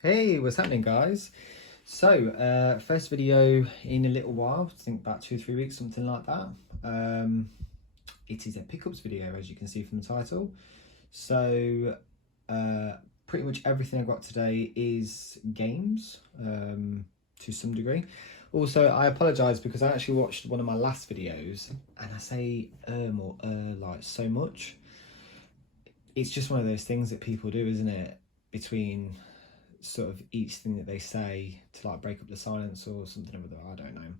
Hey, what's happening, guys? So, first video in a little while, I think about 2 or 3 weeks, something like that. It is a pickups video, as you can see from the title. So, pretty much everything I've got today is games, to some degree. Also, I apologise because I actually watched one of my last videos and I say or like so much. It's just one of those things that people do, isn't it? Between sort of each thing that they say to like break up the silence or something or other. I don't know.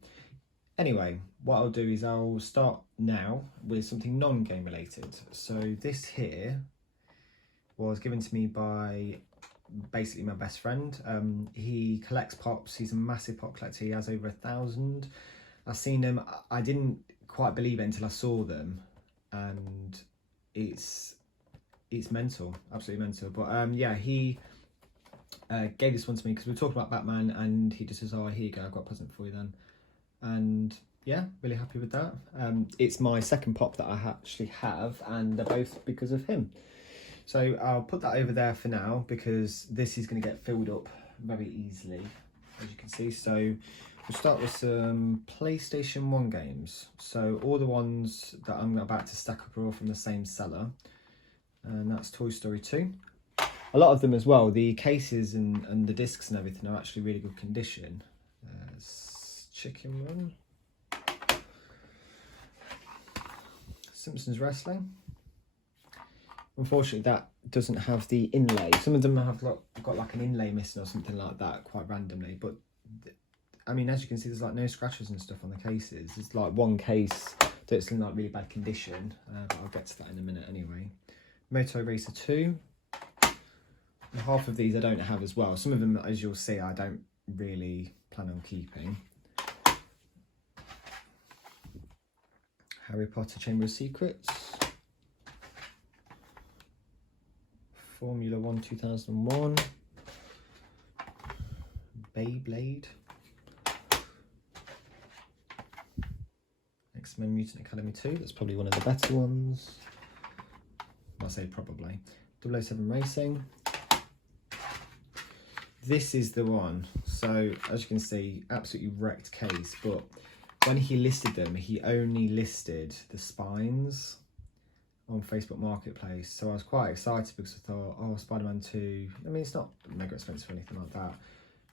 Anyway, what I'll do is I'll start now with something non-game related. So this here was given to me by basically my best friend. He collects pops. He's a massive pop collector. He has over 1,000. I've seen them. I didn't quite believe it until I saw them, and it's mental, absolutely mental. But yeah, he gave this one to me because we were talking about Batman, and he just says, "Oh, here you go. I've got a present for you then." And yeah, really happy with that. It's my second pop that I actually have, and they're both because of him. So I'll put that over there for now because this is going to get filled up very easily, as you can see. So we'll start with some PlayStation 1 games. So all the ones that I'm about to stack up are all from the same seller, and that's Toy Story 2. A lot of them as well, the cases and the discs and everything are actually really good condition. Chicken Run. Simpsons Wrestling. Unfortunately, that doesn't have the inlay. Some of them have got like an inlay missing or something like that, quite randomly. But I mean, as you can see, there's like no scratches and stuff on the cases. There's like one case that's in like really bad condition, but I'll get to that in a minute anyway. Moto Racer 2. And half of these I don't have as well. Some of them, as you'll see, I don't really plan on keeping. Harry Potter Chamber of Secrets. Formula 1 2001. Beyblade. X-Men Mutant Academy 2. That's probably one of the better ones. I'll say probably. 007 Racing. This is the one. So as you can see, absolutely wrecked case, but when he listed them, he only listed the spines on Facebook Marketplace. So I was quite excited because I thought, oh, Spider-Man 2, I mean, it's not mega expensive or anything like that.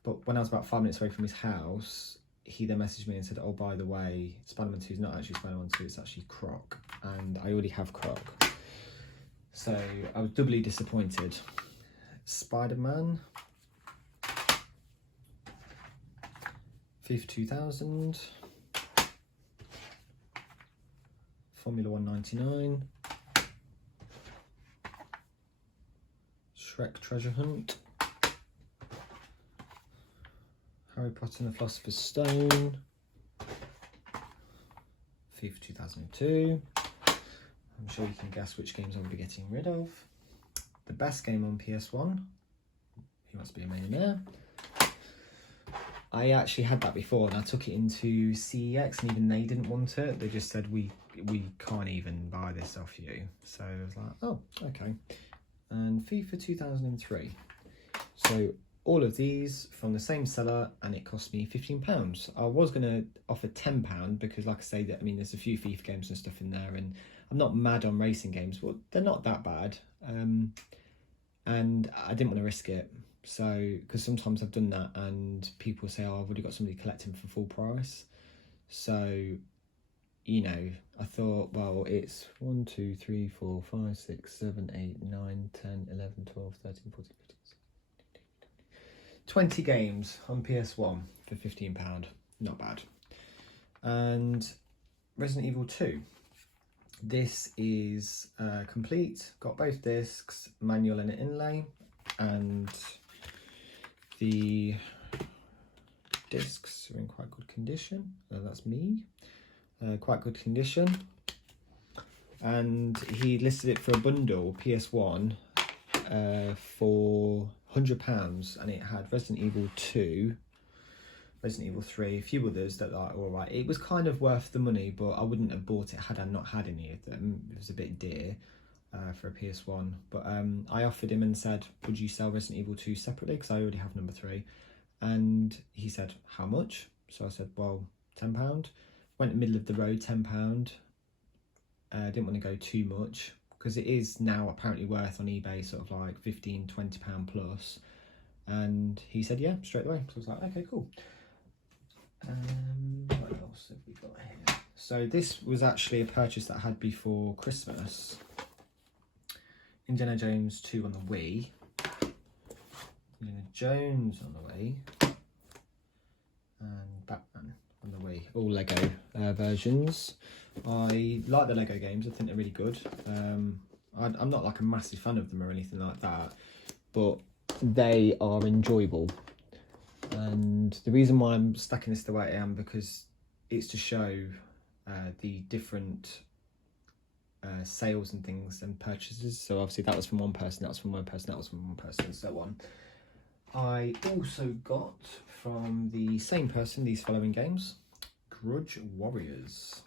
But when I was about 5 minutes away from his house, he then messaged me and said, oh, by the way, Spider-Man 2 is not actually Spider-Man 2, it's actually Croc. And I already have Croc. So I was doubly disappointed. Spider-Man. FIFA 2000. Formula 199. Shrek Treasure Hunt. Harry Potter and the Philosopher's Stone. FIFA 2002. I'm sure you can guess which games I'll be getting rid of. The best game on PS1. He Wants to Be a Millionaire. I actually had that before and I took it into CEX and even they didn't want it. They just said, we can't even buy this off you. So I was like, oh, okay. And FIFA 2003. So all of these from the same seller and it cost me £15. I was going to offer £10 because like I say, that I mean, there's a few FIFA games and stuff in there and I'm not mad on racing games, but they're not that bad. And I didn't want to risk it. So, because sometimes I've done that and people say, oh, I've already got somebody collecting for full price. So, you know, I thought, well, it's 1, 2, 3, 4, 5, 6, 7, 8, 9, 10, 11, 12, 13, 14, 15, 20 games on PS1 for £15. Not bad. And Resident Evil 2. This is complete. Got both discs, manual and inlay. And the discs are in quite good condition. That's me. Quite good condition. And he listed it for a bundle, PS1, for £100, and it had Resident Evil 2, Resident Evil 3, a few others that are alright. It was kind of worth the money, but I wouldn't have bought it had I not had any of them. It was a bit dear. for a PS1, but I offered him and said, would you sell Resident Evil 2 separately, because I already have number 3, and he said, how much? So I said, well, £10. Went in the middle of the road, £10. Didn't want to go too much, because it is now apparently worth on eBay sort of like £15-20 plus, and he said yeah straight away. So I was like, okay, cool. What else have we got here? So this was actually a purchase that I had before Christmas. Indiana Jones 2 on the Wii, Indiana Jones on the Wii, and Batman on the Wii, all Lego versions. I like the Lego games, I think they're really good. I'm not like a massive fan of them or anything like that, but they are enjoyable. And the reason why I'm stacking this the way I am, because it's to show the different sales and things and purchases. So obviously that was from one person, that was from one person, that was from one person, and so on. I also got from the same person these following games: Grudge Warriors,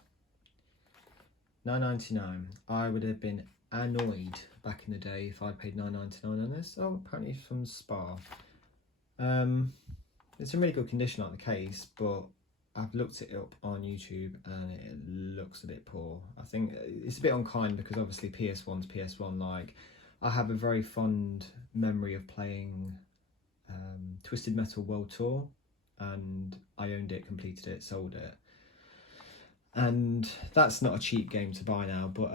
£9.99. I would have been annoyed back in the day if I'd paid £9.99 on this. Oh, apparently from Spa. It's in really good condition, like the case, but I've looked it up on YouTube and it looks a bit poor. I think it's a bit unkind, because obviously PS1's PS1. Like, I have a very fond memory of playing Twisted Metal World Tour, and I owned it, completed it, sold it, and that's not a cheap game to buy now. But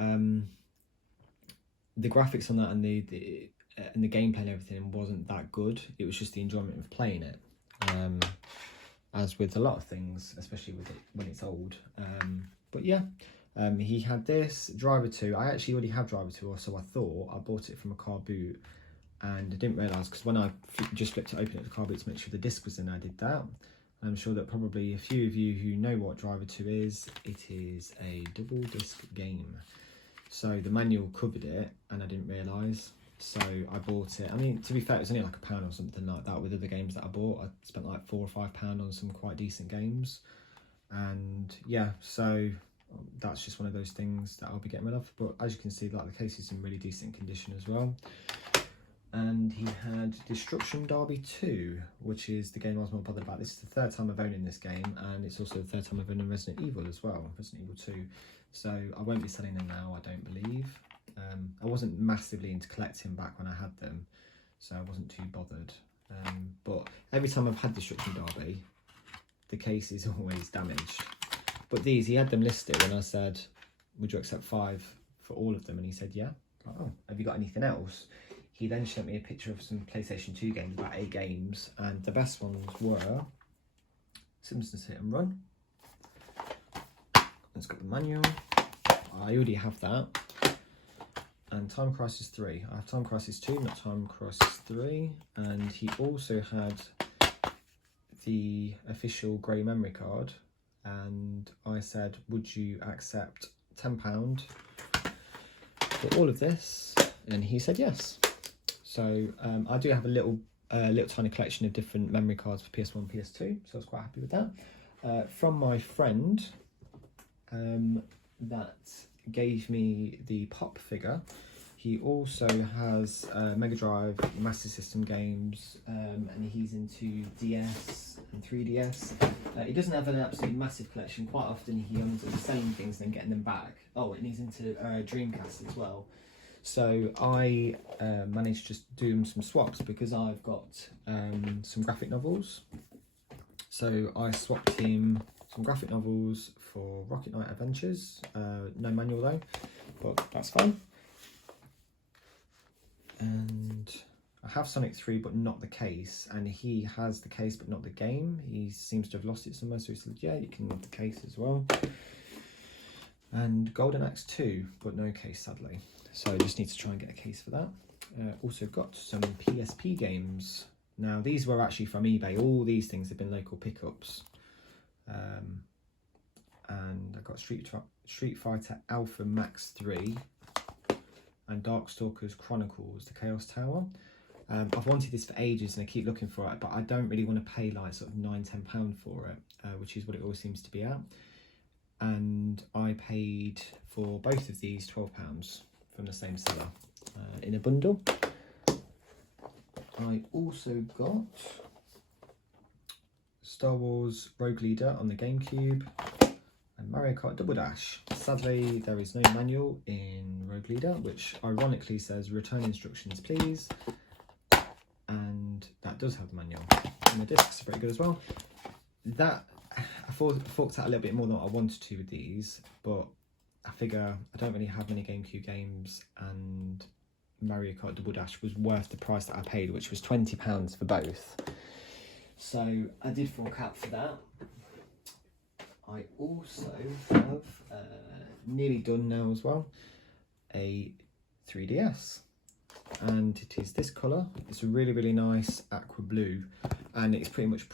the graphics on that and the gameplay and everything wasn't that good. It was just the enjoyment of playing it. As with a lot of things, especially with it when it's old. But yeah, he had this Driver 2. I actually already have Driver 2, or so I thought. I bought it from a car boot, and I didn't realise, because when I just flipped it open at the car boot to make sure the disc was in, I did that. I'm sure that probably a few of you who know what Driver 2 is, it is a double disc game. So the manual covered it, and I didn't realise. So I bought it. I mean, to be fair, it was only like £1 or something like that with other games that I bought. I spent like £4 or £5 on some quite decent games. And yeah, so that's just one of those things that I'll be getting rid of. But as you can see, like, the case is in really decent condition as well. And he had Destruction Derby 2, which is the game I was more bothered about. This is the third time I've owned in this game, and it's also the third time I've owned in Resident Evil as well, Resident Evil 2. So I won't be selling them now, I don't believe. I wasn't massively into collecting back when I had them, so I wasn't too bothered. But every time I've had Destruction Derby, the case is always damaged. But these, he had them listed, and I said, would you accept £5 for all of them? And he said, yeah. Like, oh, have you got anything else? He then sent me a picture of some PlayStation 2 games, about 8 games, and the best ones were Simpsons Hit and Run. It's got the manual. I already have that. And Time Crisis 3. I have Time Crisis 2, not Time Crisis 3. And he also had the official grey memory card. And I said, would you accept £10 for all of this? And he said yes. So I do have a little tiny collection of different memory cards for PS1 and PS2. So I was quite happy with that. From my friend that gave me the Pop figure. He also has Mega Drive, Master System games, and he's into DS and 3DS. He doesn't have an absolutely massive collection. Quite often he ends up selling things and then getting them back. Oh, and he's into Dreamcast as well. So I managed to do some swaps, because I've got some graphic novels. So I swapped him some graphic novels for Rocket Knight Adventures. No manual though, but that's fine. And I have Sonic 3, but not the case. And he has the case, but not the game. He seems to have lost it somewhere, so he said, yeah, you can have the case as well. And Golden Axe 2, but no case, sadly. So I just need to try and get a case for that. Also got some PSP games. Now, these were actually from eBay. All these things have been local pickups. And I got Street Fighter Alpha Max 3 and Darkstalkers Chronicles: The Chaos Tower. I've wanted this for ages and I keep looking for it, but I don't really want to pay like sort of £9-10 for it, which is what it always seems to be at. And I paid for both of these £12 from the same seller in a bundle. I also got Star Wars Rogue Leader on the GameCube and Mario Kart Double Dash. Sadly, there is no manual in Rogue Leader, which ironically says return instructions please, and that does have the manual. And the discs are pretty good as well. That I forked out a little bit more than what I wanted to with these, but I figure I don't really have many GameCube games, and Mario Kart Double Dash was worth the price that I paid, which was £20 for both. So I did fork out for that. I also have nearly done now as well, a 3DS, and it is this colour. It's a really nice aqua blue, and it's pretty much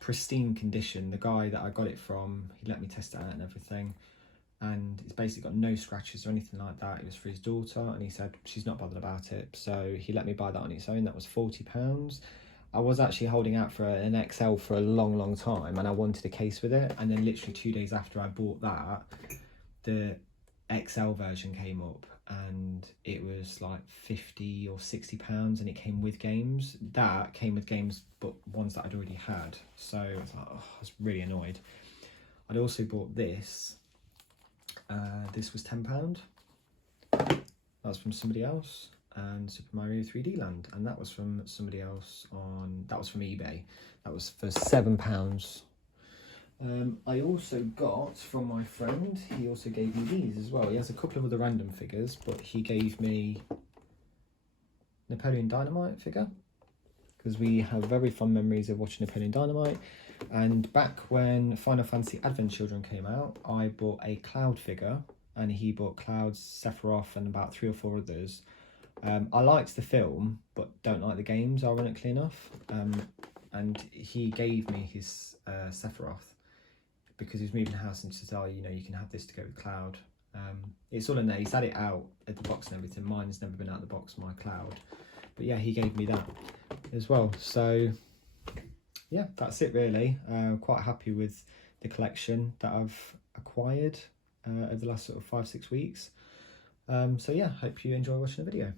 pristine condition. The guy that I got it from, he let me test it out and everything, and it's basically got no scratches or anything like that. It was for his daughter, and he said she's not bothered about it, so he let me buy that on its own. That was £40. I was actually holding out for an XL for a long time, and I wanted a case with it, and then literally 2 days after I bought that, the XL version came up, and it was like £50 or £60, and it came with games. That came with games, but ones that I'd already had, so I was like, oh, I was really annoyed. I'd also bought this. This was £10. That's from somebody else. And Super Mario 3D Land, and that was from somebody else that was from eBay. That was for £7. I also got from my friend, he also gave me these as well. He has a couple of other random figures, but he gave me Napoleon Dynamite figure, because we have very fond memories of watching Napoleon Dynamite. And back when Final Fantasy Advent Children came out, I bought a Cloud figure, and he bought Cloud, Sephiroth, and about 3 or 4 others. I liked the film, but don't like the games, ironically enough. And he gave me his Sephiroth because he was moving house and said, oh, you know, you can have this to go with Cloud. It's all in there. He's had it out at the box and everything. Mine's never been out of the box, my Cloud. But yeah, he gave me that as well. So yeah, that's it really. Quite happy with the collection that I've acquired over the last sort of 5-6 weeks. So yeah, hope you enjoy watching the video.